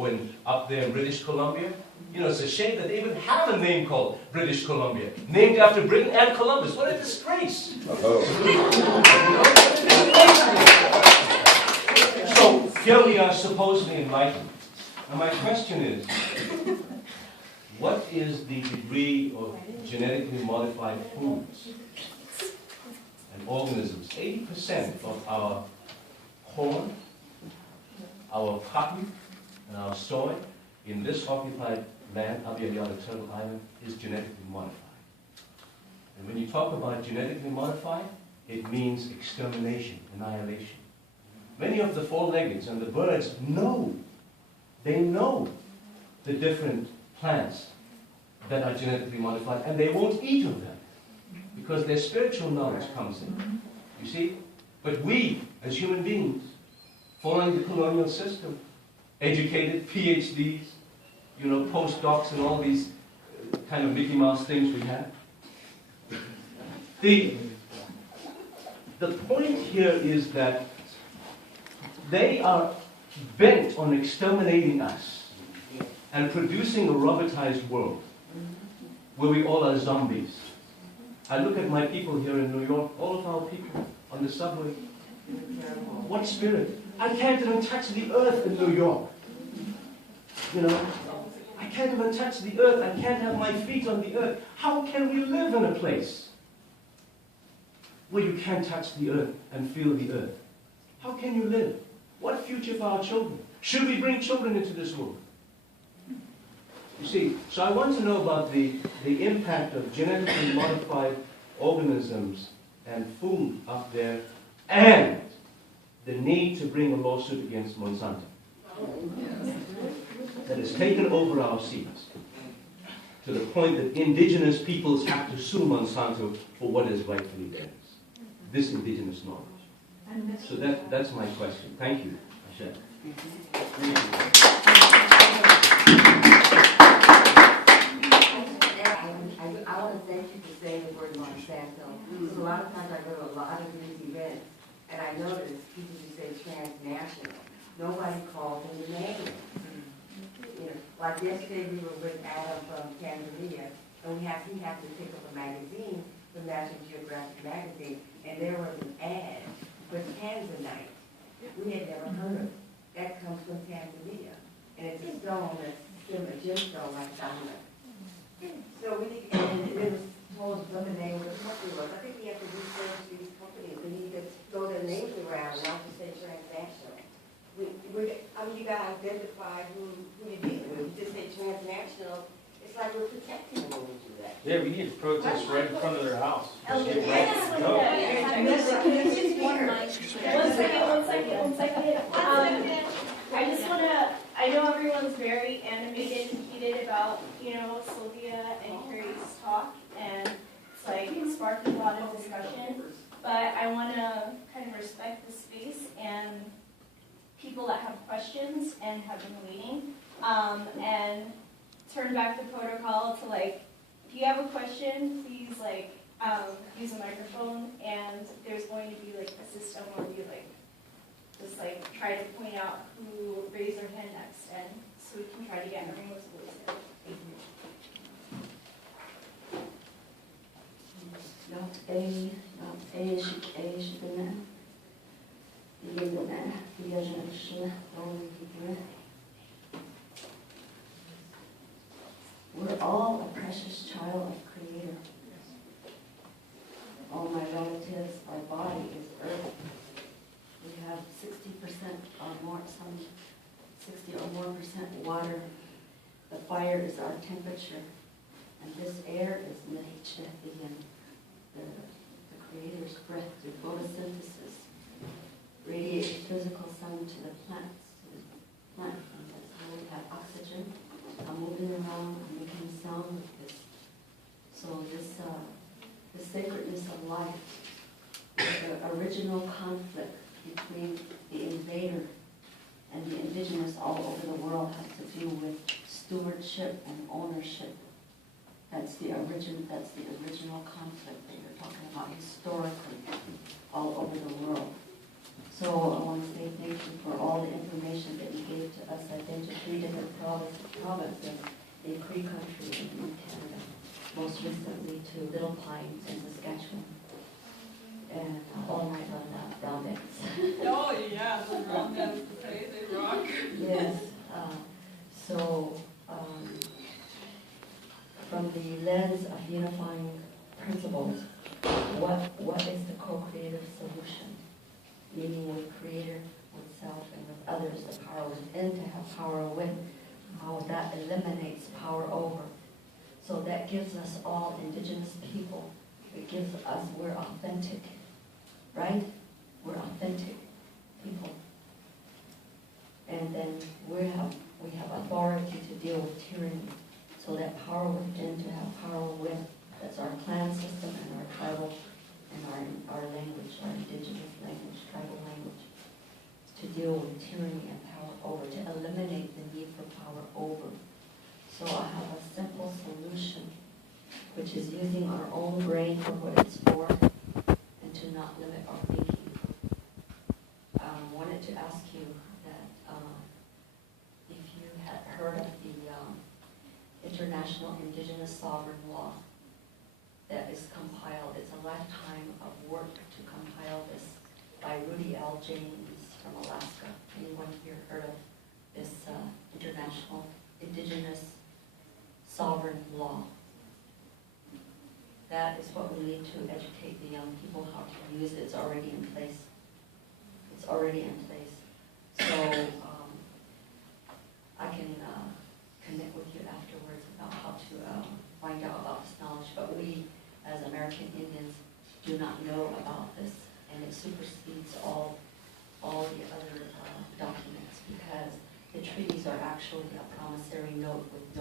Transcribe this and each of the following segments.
or up there in British Columbia. You know, it's a shame that they even have a name called British Columbia, named after Britain and Columbus. What a disgrace! So here we are supposedly enlightened. And my question is, what is the degree of genetically modified foods and organisms? 80% of our corn, our cotton, and our soy in this occupied land, Abya Turtle Island, is genetically modified. And when you talk about genetically modified, it means extermination, annihilation. Many of the four-leggeds and the birds know, they know the different plants that are genetically modified, and they won't eat of them because their spiritual knowledge comes in. You see? But we, as human beings, following the colonial system, educated, PhDs, you know, postdocs and all these kind of Mickey Mouse things we have. The point here is that they are bent on exterminating us and producing a robotized world where we all are zombies. I look at my people here in New York, all of our people on the subway. What spirit? I can't even touch the earth in New York. You know, I can't even touch the earth. I can't have my feet on the earth. How can we live in a place where you can't touch the earth and feel the earth? How can you live? What future for our children? Should we bring children into this world? You see, so I want to know about the impact of genetically modified organisms and food up there, and the need to bring a lawsuit against Monsanto that has taken over our seas to the point that indigenous peoples have to sue Monsanto for what is rightfully theirs. This indigenous knowledge. So that's my question. Thank you, Asher. I want to thank you for saying the word Monsanto. Because a lot of times I go to a lot of these events, and I notice people who say transnational, nobody calls them the name. You know, like yesterday we were with Adam from Tanzania, and he happened to pick up a magazine, the National Geographic magazine, and there was an ad for Tanzanite. We had never heard of it. That comes from Tanzania. And it's a stone that's a gemstone like diamond. So we need to, and it was told us what the name of the company was. I think we have to research these companies. We need to throw their names around, not to say transnational. I mean, you got to identify who you're dealing with. You just say transnational. It's like we're protecting them when we do that. Yeah, we need to protest right in front of their house. One second. I just want to, I know everyone's very animated and heated about, you know, Sylvia and Kerry's talk, and it's like sparked a lot of discussion, but I want to kind of respect the space and people that have questions and have been waiting, and turn back the protocol to, like, if you have a question, please, like, use a microphone, and there's going to be, like, a system where you, like, just, like, try to point out who raised their hand next, and so we can try to get everyone's voice there. Thank We're all a precious child of Creator. All my relatives, our body is earth. We have 60% or more, some 60 or more percent water. The fire is our temperature, and this air is nature again, the Creator's breath through photosynthesis, radiates the physical sun to the plants, and that's how we have oxygen. I'm moving around, I'm making sound with this. So this, the sacredness of life, the original conflict between the invader and the indigenous all over the world has to do with stewardship and ownership. That's the original conflict that you're talking about historically all over the world. So I want to say thank you for all the information that you gave to us. I've been to 3 different provinces in Cree country in Canada, most recently to Little Pine in Saskatchewan. And all night on brown dance. Oh, yeah, the brown dance buffet, they rock. Yes, so from the lens of unifying principles, what is the co-creative solution? Meaning with creator, with self, and with others, the power within to have power with, how that eliminates power over. So that gives us all indigenous people, it gives us, we're authentic, right? We're authentic people. And then we have authority to deal with tyranny. So that power within to have power with, that's our clan system and our tribal and our language, our indigenous language, tribal language, to deal with tyranny and power over, to eliminate the need for power over. So I have a simple solution, which is using our own brain for what it's for, and to not limit our thinking. Wanted to ask you that if you had heard of the International Indigenous Sovereign Law that is compiled. It's a lifetime of work to compile this by Rudy L. James from Alaska. Anyone here heard of this International Indigenous Sovereign Law? That is what we need to educate the young people how to use it. It's already in place. It's already in place. So I can connect with you afterwards about how to find out about this knowledge. But we, as American Indians, do not know about this, and it supersedes all the other documents, because the treaties are actually a promissory note with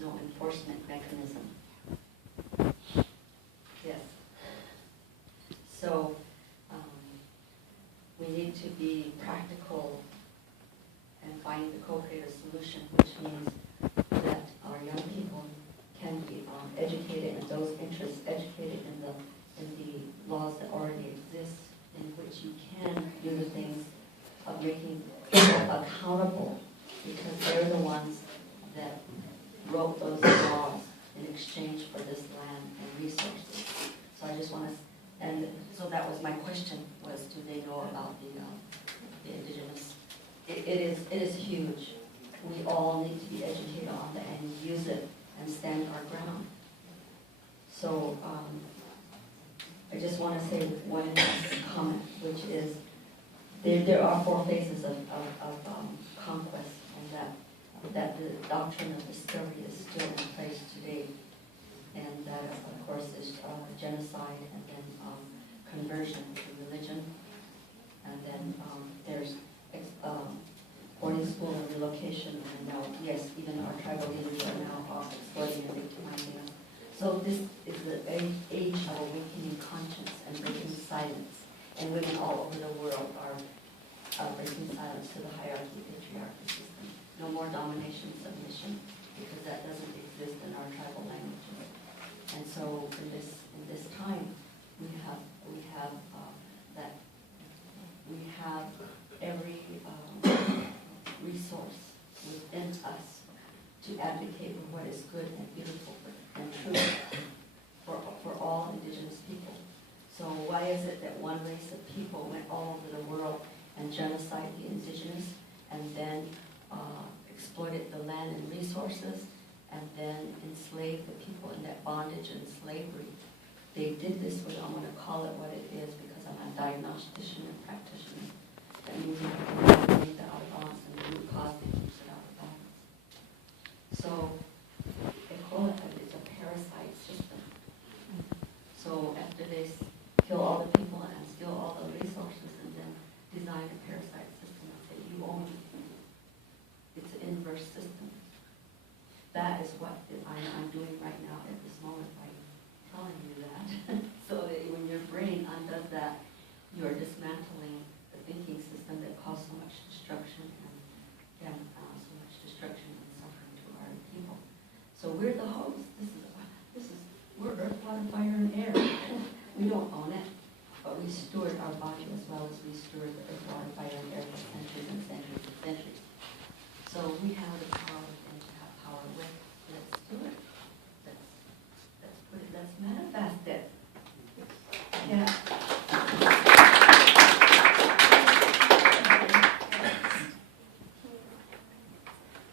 no enforcement mechanism. Yes. So we need to be practical and find the co-creative solution, which means that our young people can be educated in those interests, educated in the laws that already exist, in which you can do the things of making people accountable, because they're the ones that wrote those laws in exchange for this land and resources. So I just want to, and so that was my question, was do they know about the indigenous? It is huge. We all need to be educated on that and use it and stand our ground. So I just want to say one last comment, which is there are 4 phases of conquest, and that the doctrine of discovery is still in place today. And that, of course, is genocide, and then conversion to religion, and then there's boarding school and relocation, and now, yes, even our tribal leaders are now exploiting and victimizing us. So this is the age of awakening conscience and breaking silence, and women all over the world are breaking silence to the hierarchy patriarchy system. No more domination, submission, because that doesn't exist in our tribal languages. And so in this time, we have every resource within us to advocate for what is good and beautiful and true for all indigenous people. So why is it that one race of people went all over the world and genocide the indigenous, and then exploited the land and resources, and then enslaved the people in that bondage and slavery? They did this with, I'm going to call it what it is, because I'm a diagnostician and practitioner. That means you have to make that out of balance, and the root cause that keeps it out of balance. So they call it, it's a parasite system. So after they kill all the people and steal all the resources, and then design a parasite system and say, you own it. It's an inverse system. That is what I'm doing right now at this moment by telling you that. So that when your brain undoes that, you are dismantling the thinking system that caused so much destruction and so much destruction and suffering to our people. So we're the host. We're earth, water, fire, and air. We don't own it, but we steward our body as well as we steward the earth, water, fire, and air for centuries and centuries and centuries. So we have the power Yeah.